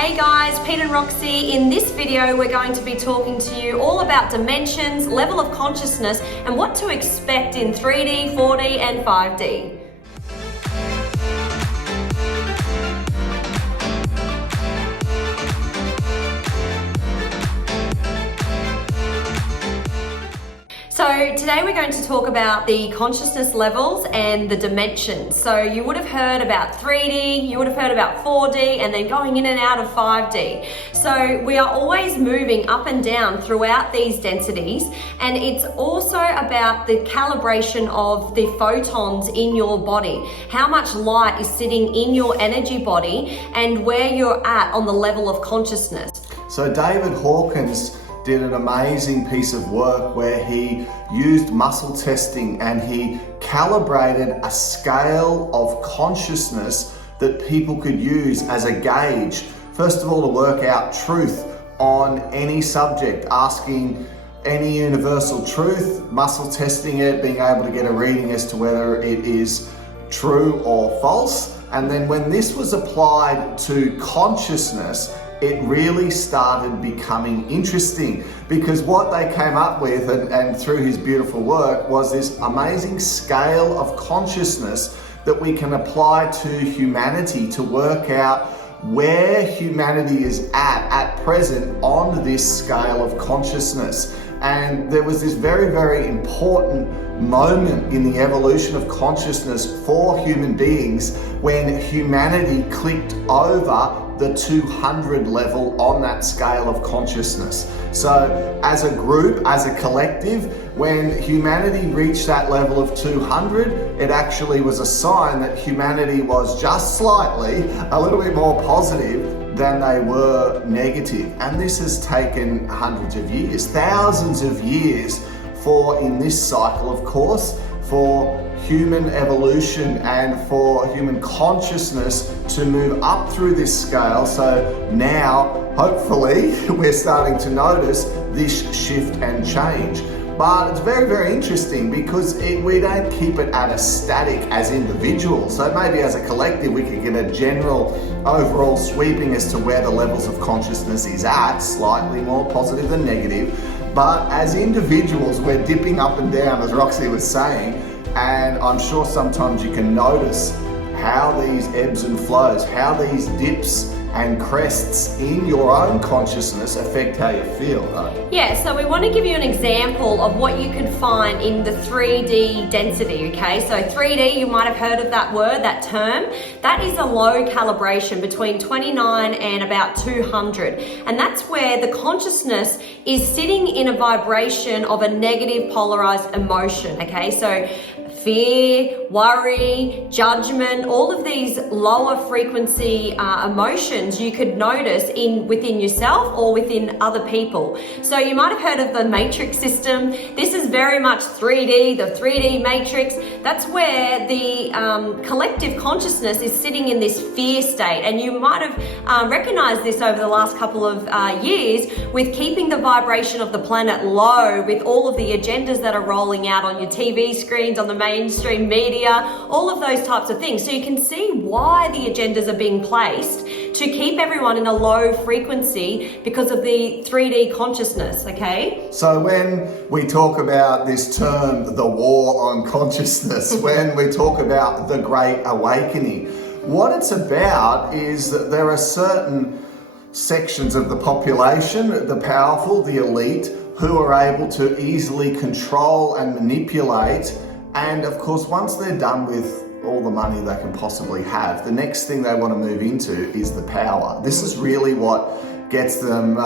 Hey guys, Pete and Roxy. In this video, we're going to be talking to you all about dimensions, level of consciousness, and what to expect in 3D, 4D, and 5D. So today we're going to talk about the consciousness levels and the dimensions. So you would have heard about 3D, you would have heard about 4D, and then going in and out of 5D. So we are always moving up and down throughout these densities, and it's also about the calibration of the photons in your body. How much light is sitting in your energy body and where you're at on the level of consciousness. So David Hawkins did an amazing piece of work where he used muscle testing and he calibrated a scale of consciousness that people could use as a gauge. First of all, to work out truth on any subject, asking any universal truth, muscle testing it, being able to get a reading as to whether it is true or false. And then when this was applied to consciousness, it really started becoming interesting, because what they came up with and through his beautiful work was this amazing scale of consciousness that we can apply to humanity to work out where humanity is at present on this scale of consciousness. And there was this very, very important moment in the evolution of consciousness for human beings when humanity clicked over the 200 level on that scale of consciousness. So as a group, as a collective, when humanity reached that level of 200, it actually was a sign that humanity was just slightly a little bit more positive than they were negative. And this has taken hundreds of years, thousands of years for, in this cycle of course, for human evolution and for human consciousness to move up through this scale. So now, hopefully, we're starting to notice this shift and change. But it's very, very interesting because we don't keep it at a static as individuals. So maybe as a collective, we could get a general overall sweeping as to where the levels of consciousness is at, slightly more positive than negative. But as individuals, we're dipping up and down, as Roxy was saying, and I'm sure sometimes you can notice how these ebbs and flows, how these dips and crests in your own consciousness affect how you feel, right? Yeah, so we want to give you an example of what you could find in the 3D density, okay? So 3D, you might have heard of that word, that term. That is a low calibration between 29 and about 200. And that's where the consciousness is sitting in a vibration of a negative polarized emotion, okay? So fear, worry, judgment, all of these lower frequency emotions you could notice within yourself or within other people. So you might have heard of the matrix system. This is very much 3D, the 3D matrix. That's where the collective consciousness is sitting in this fear state. And you might have recognized this over the last couple of years with keeping the vibration of the planet low, with all of the agendas that are rolling out on your TV screens, on the mainstream media, all of those types of things. So you can see why the agendas are being placed to keep everyone in a low frequency because of the 3D consciousness, okay? So when we talk about this term, the war on consciousness, when we talk about the Great Awakening, what it's about is that there are certain sections of the population, the powerful, the elite, who are able to easily control and manipulate. And of course, once they're done with all the money they can possibly have, the next thing they want to move into is the power. This is really what gets them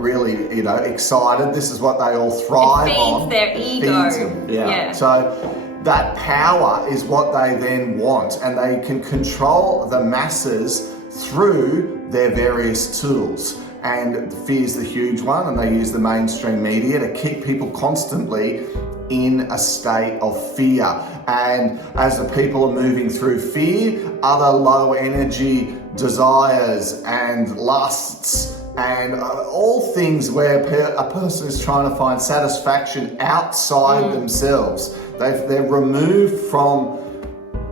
really, excited. This is what they all thrive on. It feeds their ego. Yeah. So that power is what they then want, and they can control the masses through their various tools. And fear is the huge one, and they use the mainstream media to keep people constantly in a state of fear. And as the people are moving through fear, other low energy desires and lusts and all things where a person is trying to find satisfaction outside themselves. They're removed from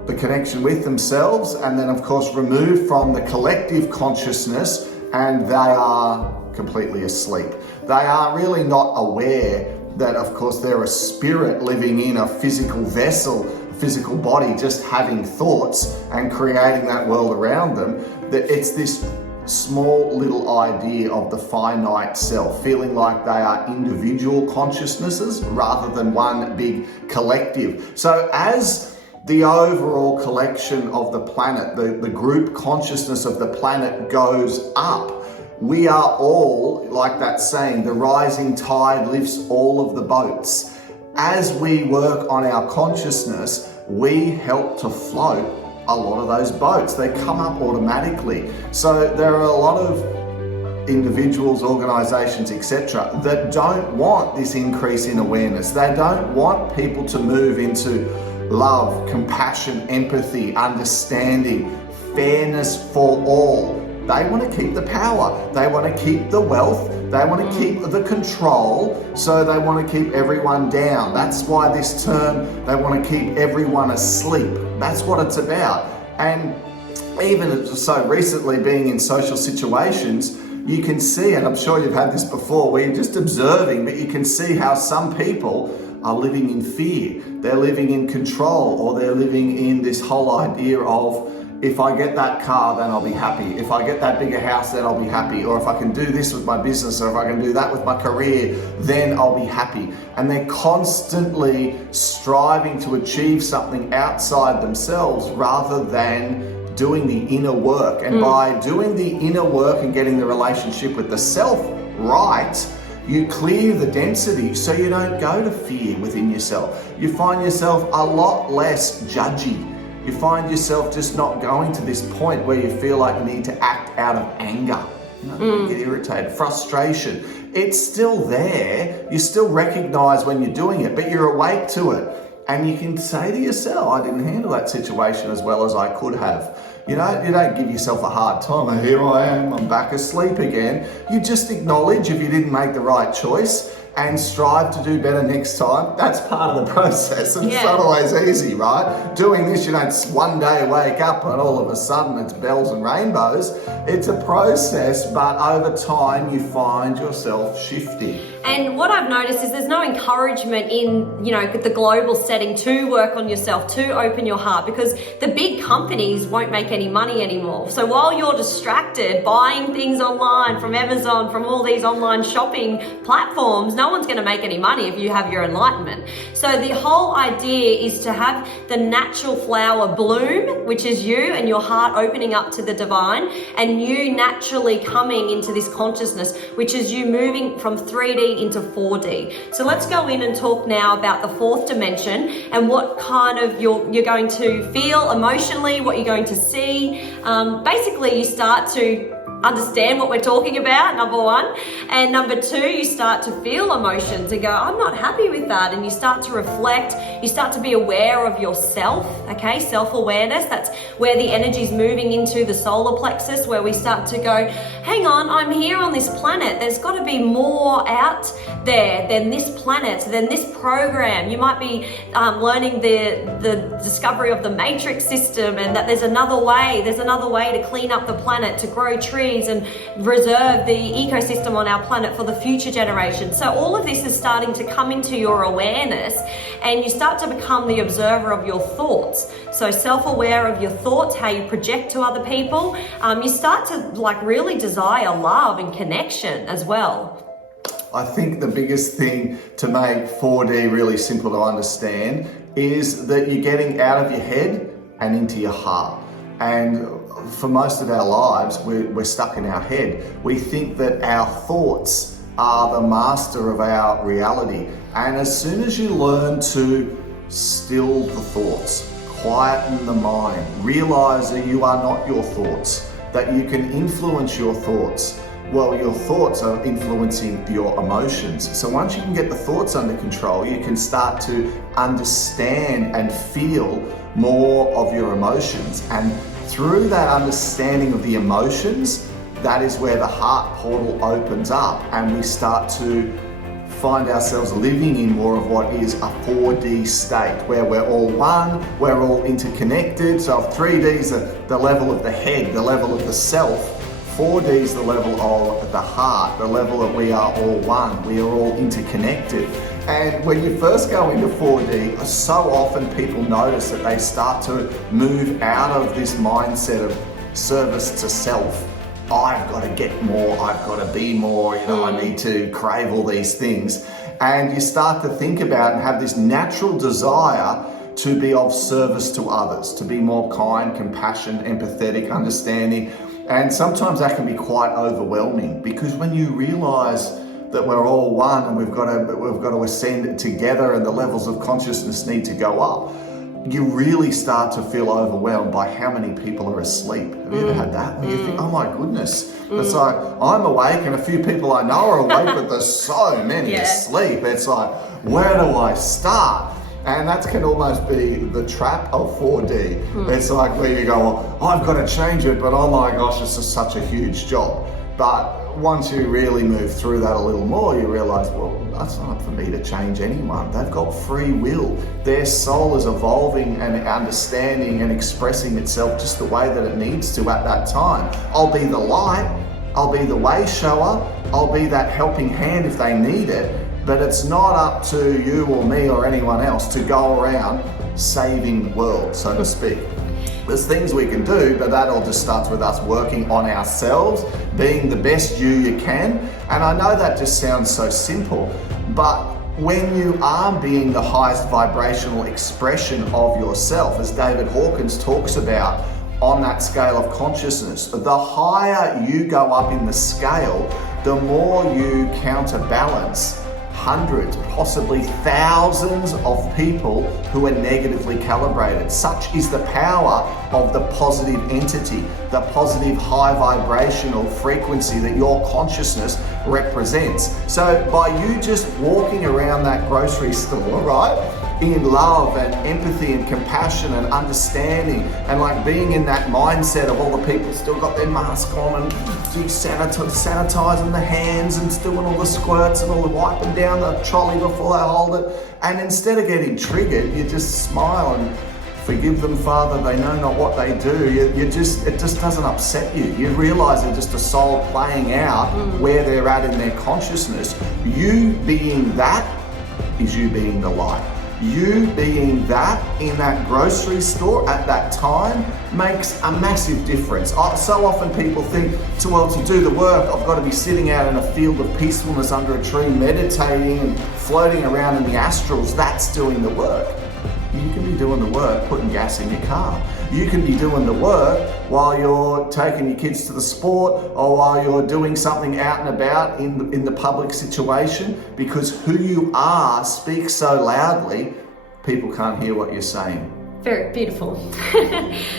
the connection with themselves, and then of course removed from the collective consciousness and they are completely asleep. They are really not aware that, of course, they're a spirit living in a physical vessel, physical body, just having thoughts and creating that world around them. That it's this small little idea of the finite self, feeling like they are individual consciousnesses rather than one big collective. So as the overall collection of the planet, the group consciousness of the planet goes up, we are all, like that saying, the rising tide lifts all of the boats. As we work on our consciousness, we help to float a lot of those boats. They come up automatically. So there are a lot of individuals, organizations, etc., that don't want this increase in awareness. They don't want people to move into love, compassion, empathy, understanding, fairness for all. They want to keep the power. They want to keep the wealth. They want to keep the control. So they want to keep everyone down. That's why this term, they want to keep everyone asleep. That's what it's about. And even so recently, being in social situations, you can see, and I'm sure you've had this before, where you're just observing, but you can see how some people are living in fear. They're living in control, or they're living in this whole idea of, if I get that car, then I'll be happy. If I get that bigger house, then I'll be happy. Or if I can do this with my business, or if I can do that with my career, then I'll be happy. And they're constantly striving to achieve something outside themselves rather than doing the inner work. And by doing the inner work and getting the relationship with the self right, you clear the density so you don't go to fear within yourself. You find yourself a lot less judgy. You find yourself just not going to this point where you feel like you need to act out of anger. You get irritated, frustration. It's still there. You still recognize when you're doing it, but you're awake to it. And you can say to yourself, I didn't handle that situation as well as I could have. You don't give yourself a hard time. Here I am, I'm back asleep again. You just acknowledge if you didn't make the right choice and strive to do better next time. That's part of the process, and it's not always easy, right? Doing this, you don't one day wake up and all of a sudden it's bells and rainbows. It's a process, but over time you find yourself shifting. And what I've noticed is there's no encouragement in, the global setting to work on yourself, to open your heart, because the big companies won't make any money anymore. So while you're distracted buying things online from Amazon, from all these online shopping platforms, no one's going to make any money if you have your enlightenment. So the whole idea is to have the natural flower bloom, which is you and your heart opening up to the divine, and you naturally coming into this consciousness, which is you moving from 3D into 4D. So let's go in and talk now about the fourth dimension and what kind of you're going to feel emotionally, what you're going to see. Basically, you start to understand what we're talking about, number one. And number two, you start to feel emotions and go, I'm not happy with that. And you start to reflect, you start to be aware of yourself, okay? Self-awareness, that's where the energy is moving into the solar plexus, where we start to go, hang on, I'm here on this planet. There's got to be more out there than this planet, than this program. You might be learning the discovery of the matrix system, and that there's another way to clean up the planet, to grow trees and reserve the ecosystem on our planet for the future generations. So all of this is starting to come into your awareness, and you start to become the observer of your thoughts. So self-aware of your thoughts, how you project to other people. You start to really desire love and connection as well. I think the biggest thing to make 4D really simple to understand is that you're getting out of your head and into your heart. And for most of our lives, we're stuck in our head. We think that our thoughts are the master of our reality. And as soon as you learn to still the thoughts, quieten the mind, realize that you are not your thoughts, that you can influence your thoughts. Well, your thoughts are influencing your emotions. So once you can get the thoughts under control, you can start to understand and feel more of your emotions. And through that understanding of the emotions, that is where the heart portal opens up, and we start to find ourselves living in more of what is a 4D state, where we're all one, we're all interconnected. So if 3D is the level of the head, the level of the self, 4D is the level of the heart, the level that we are all one, we are all interconnected. And when you first go into 4D, so often people notice that they start to move out of this mindset of service to self. I've got to get more, I've got to be more, I need to crave all these things. And you start to think about and have this natural desire to be of service to others, to be more kind, compassionate, empathetic, understanding. And sometimes that can be quite overwhelming, because when you realize that we're all one and we've got to ascend together and the levels of consciousness need to go up, you really start to feel overwhelmed by how many people are asleep. Have you ever had that? Where you think, oh my goodness, it's like I'm awake and a few people I know are awake, but there's so many asleep. It's like, where do I start? And that can almost be the trap of 4D. It's like where you go, oh, I've got to change it, but oh my gosh, this is such a huge job. But once you really move through that a little more, you realize, well, that's not up for me to change anyone. They've got free will. Their soul is evolving and understanding and expressing itself just the way that it needs to at that time. I'll be the light, I'll be the way shower, I'll be that helping hand if they need it, but it's not up to you or me or anyone else to go around saving the world, so to speak. There's things we can do, but that all just starts with us working on ourselves, being the best you can. And I know that just sounds so simple, but when you are being the highest vibrational expression of yourself, as David Hawkins talks about on that scale of consciousness, the higher you go up in the scale, the more you counterbalance hundreds, possibly thousands of people who are negatively calibrated. Such is the power of the positive entity, the positive high vibrational frequency that your consciousness represents. So by you just walking around that grocery store, right, in love and empathy and compassion and understanding, and like being in that mindset of all the people still got their mask on and sanitizing the hands and doing all the squirts and all the wiping down the trolley before they hold it. And instead of getting triggered, you just smile and forgive them, Father, they know not what they do. It just doesn't upset you. You realize they're just a soul playing out where they're at in their consciousness. You being that is you being the light. You being that in that grocery store at that time makes a massive difference. So often people think, to do the work, I've got to be sitting out in a field of peacefulness under a tree, meditating and floating around in the astrals. That's doing the work. You can be doing the work putting gas in your car. You can be doing the work while you're taking your kids to the sport, or while you're doing something out and about in the public situation, because who you are speaks so loudly, people can't hear what you're saying. Very beautiful.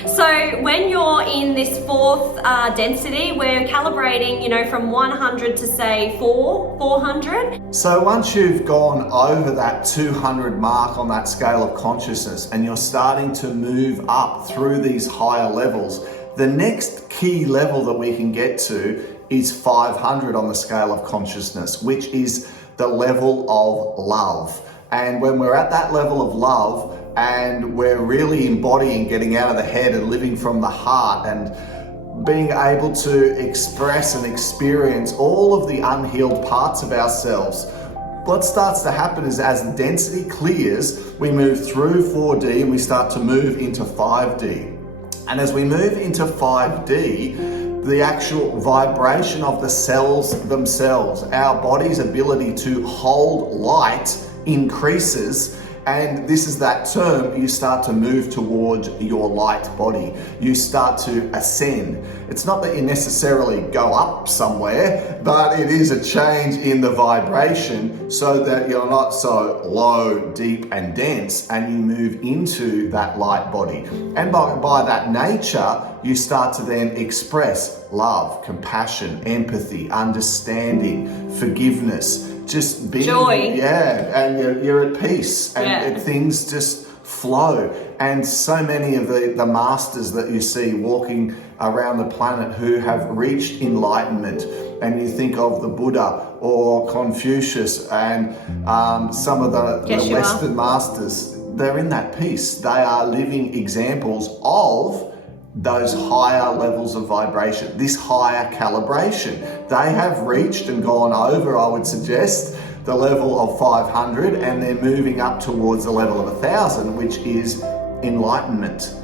So when you're in this fourth density, we're calibrating, from 100 to say 400. So once you've gone over that 200 mark on that scale of consciousness and you're starting to move up through these higher levels, the next key level that we can get to is 500 on the scale of consciousness, which is the level of love. And when we're at that level of love, and we're really embodying getting out of the head and living from the heart and being able to express and experience all of the unhealed parts of ourselves, what starts to happen is as the density clears, we move through 4D and we start to move into 5D. And as we move into 5D, the actual vibration of the cells themselves, our body's ability to hold light increases. And this is that term, you start to move towards your light body. You start to ascend. It's not that you necessarily go up somewhere, but it is a change in the vibration so that you're not so low, deep and dense, and you move into that light body. And by that nature, you start to then express love, compassion, empathy, understanding, forgiveness, just being joy. And you're at peace, and things just flow. And so many of the masters that you see walking around the planet who have reached enlightenment, and you think of the Buddha or Confucius and some of the Western masters, they're in that peace. They are living examples of those higher levels of vibration, this higher calibration. They have reached and gone over, I would suggest, the level of 500, and they're moving up towards the level of 1,000, which is enlightenment.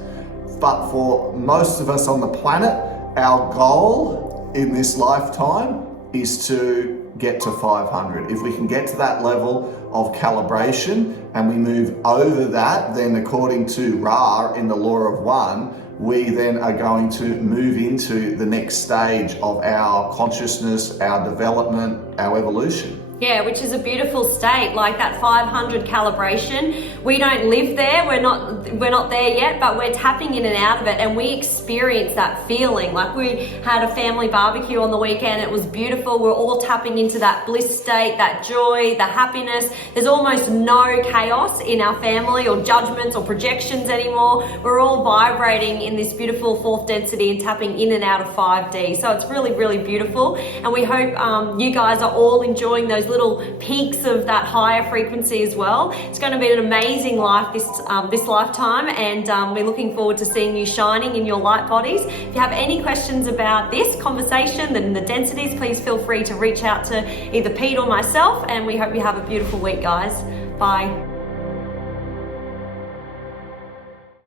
But for most of us on the planet, our goal in this lifetime is to get to 500. If we can get to that level of calibration and we move over that, then according to Ra in the Law of One, we then are going to move into the next stage of our consciousness, our development, our evolution. Yeah, which is a beautiful state, like that 500 calibration. We don't live there, we're not there yet, but we're tapping in and out of it, and we experience that feeling. Like we had a family barbecue on the weekend, it was beautiful. We're all tapping into that bliss state, that joy, the happiness. There's almost no chaos in our family or judgments or projections anymore. We're all vibrating in this beautiful fourth density and tapping in and out of 5D. So it's really, really beautiful, and we hope you guys are all enjoying those little peaks of that higher frequency as well. It's going to be an amazing life this lifetime, and we're looking forward to seeing you shining in your light bodies. If you have any questions about this conversation and the densities, please feel free to reach out to either Pete or myself, and we hope you have a beautiful week, guys. Bye.